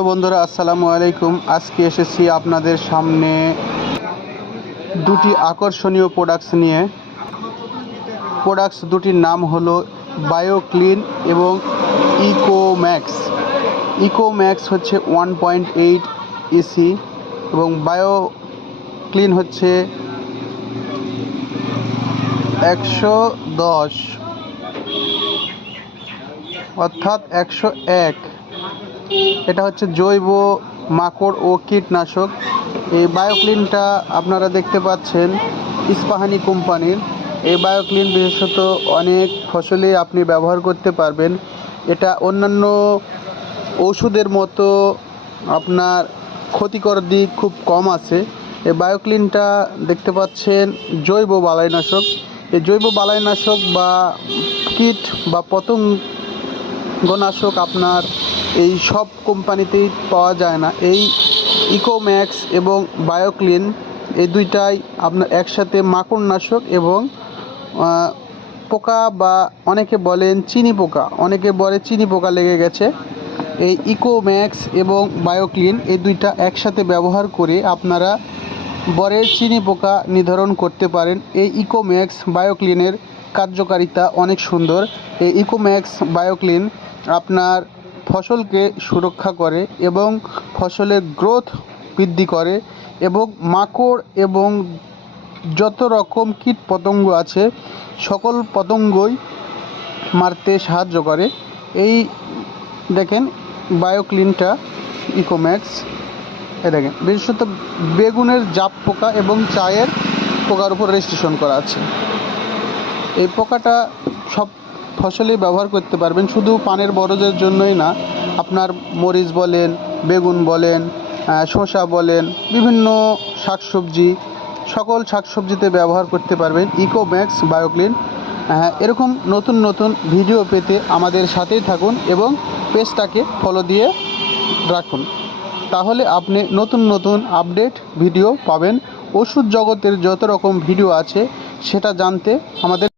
তো বন্ধুরা আসসালামু আলাইকুম। আজকে এসেছি আপনাদের সামনে দুটি আকর্ষণীয় প্রোডাক্টস নিয়ে। প্রোডাক্টস দুটির নাম হলো বায়োক্লিন এবং ইকোম্যাক্স। ইকোম্যাক্স হচ্ছে 1.8 ইসি এবং বায়োক্লিন হচ্ছে 110 অর্থাৎ 101। এটা হচ্ছে জৈব মাকড় ও কীটনাশক। এই বায়োক্লিনটা আপনারা দেখতে পাচ্ছেন ইস্পাহানি কোম্পানির। এই বায়োক্লিন বিশেষত অনেক ফসলে আপনি ব্যবহার করতে পারবেন। এটা অন্যান্য ওষুধের মতো আপনার ক্ষতিকর দিক খুব কম আছে। এই বায়োক্লিনটা দেখতে পাচ্ছেন জৈব বালাইনাশক। এই জৈব বালাইনাশক বা কীট বা পতঙ্গনাশক আপনার এই সব কোম্পানিতেই পাওয়া যায় না। এই ইকোম্যাক্স এবং বায়োক্লিন এই দুইটাই আপনার একসাথে মাকড়নাশক এবং পোকা বা অনেকে বলেন চিনি পোকা, অনেকে বলে চিনি পোকা লেগে গেছে। এই ইকোম্যাক্স এবং বায়োক্লিন এই দুইটা একসাথে ব্যবহার করে আপনারা বরের চিনি পোকা নির্ধারণ করতে পারেন। এই ইকোম্যাক্স বায়োক্লিনের কার্যকারিতা অনেক সুন্দর। এই ইকোম্যাক্স বায়োক্লিন আপনার ফসলকে সুরক্ষা করে এবং ফসলের গ্রোথ বৃদ্ধি করে এবং মাকড় এবং যত রকম কীট পতঙ্গ আছে সকল পতঙ্গই মারতে সাহায্য করে। এই দেখেন বায়োক্লিনটা ইকোম্যাক্স, দেখেন বিশেষত বেগুনের জাপ পোকা এবং চায়ের পোকার উপর রেজিস্ট্রেশন করা আছে। এই পোকাটা সব ফসলেই ব্যবহার করতে পারবেন, শুধু পানের বরজের জন্যই না। আপনার মরিচ বলেন, বেগুন বলেন, শসা বলেন, বিভিন্ন শাকসবজি, সকল শাকসবজিতে ব্যবহার করতে পারবেন ইকোম্যাক্স বায়োক্লিন। এরকম নতুন নতুন ভিডিও পেতে আমাদের সাথেই থাকুন এবং পেজটাকে ফলো দিয়ে রাখুন, তাহলে আপনি নতুন নতুন আপডেট ভিডিও পাবেন। ওষুধ জগতের যত রকম ভিডিও আছে সেটা জানতে আমাদের